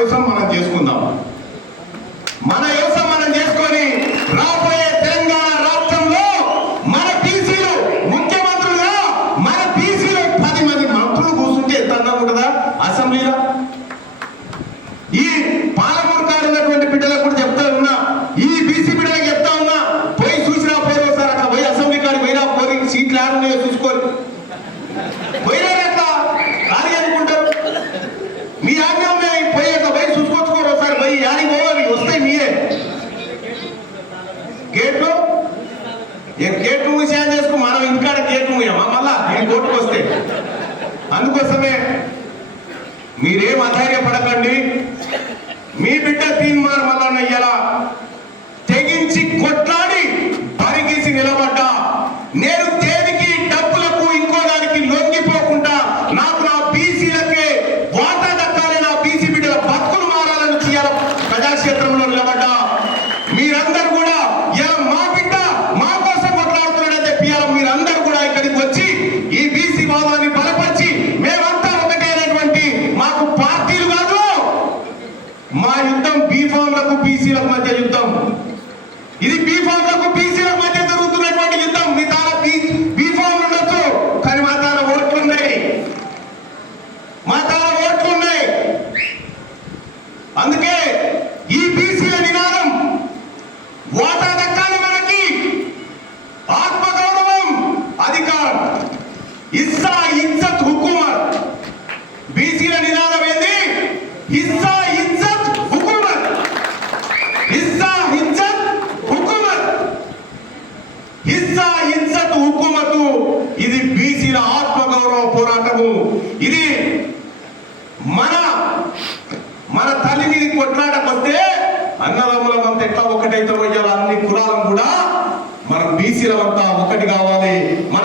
వ్యవసాయం మనం చేసుకుందాం. మన వ్యవసాయం మనం చేసుకొని రాబోయే తెలంగాణ రాష్ట్రంలో మన బీసీలు ముఖ్యమంత్రులుగా మన బీసీలు 10 మంది మంత్రులు కూర్చుంటే ఎంత అందంగా ఉంటుందా అసెంబ్లీలో. ఈ పాలమూరు కాడు ఉన్నటువంటి బిడ్డలకు కూడా చెప్తా ఉన్నా, ఈ బీసీ బిడ్డలకు చెప్తా ఉన్నా, పోయి చూసినా పోయి ఒకసారి అట్లా పోయి అసెంబ్లీ కాడికి పోయినా పోయి సీట్లు ఆడున్నాయో చూసుకోరు. పోయినా అట్లా ఖాళీ అనుకుంటారు. మీ ఆజ్ఞ ఉన్నాయి, పోయి అట్లా పోయి చూసుకొచ్చుకోరు. ఒకసారి పోయి యాడికి పోవాలి, వస్తాయి మీరే గేట్లు. గేట్లు మూసి ఏం చేసుకో, మనం ఇంటికాడ గేట్లు మూయమా మళ్ళా ఈ కోర్టుకు వస్తే. అందుకోసమే మీరేం అధైర్యపడకండి. మీ బిడ్డ తీన్మార్ మల్లన్న ఇలా తెగించి కొట్లాడి పరిగీసి నిలబడ్డా. నేను దేనికి డబ్బులకు ఇంకో దానికి లొంగిపోకుండా నాకు నా బీసీలకే వాటా దక్కాలి, నా బీసీ బిడ్డల బతుకులు మారాలని చేయాల ప్రజాక్షేత్రంలో నిలబడ్డా. మీరందరూ కూడా ఇలా మా బిడ్డ మా కోసం కొట్లాడుతున్నాడని చెప్పి మీరందరూ కూడా ఇక్కడికి వచ్చి ఈ బీసీ వాదాన్ని బలపరిచి మేమంతా ఒకటే అనేటువంటి మాకు పార్టీలు కాదు, మా యుద్ధం బీఫామ్లకు బీసీలకు మధ్య యుద్ధం. ఇది బీఫామ్లకు బీసీలకు మధ్య జరుగుతున్నటువంటి యుద్ధం. మీ తాన బీఫామ్లు ఉండొచ్చు, కానీ మా తాన ఓట్లున్నాయి, మా తాన ఓట్లున్నాయి. అందుకే ఈ బీసీల నినాదం వాటా దక్కాలి మనకి, ఆత్మగౌరవం, అధికారం, ఇస్సా ఇజ్జత్ హుకుమత్. బీసీల నినాదం ఏంది? ఇస్సా ఇజ్జత్ హుకుమత్, ఇస్సా ఇజ్జత్ హుకుమత్, ఇస్సా ఇజ్జత్ హుకుమతు. ఇది బీసీల ఆత్మగౌరవ పోరాటము. ఇది మన తల్లి మీద కొట్లాటకొస్తే అన్నదమ్ములం అంతా ఎట్లా ఒకటైతే పోయాలి, అన్ని కులాలను కూడా మనం బీసీలమంతా ఒకటి కావాలి. మన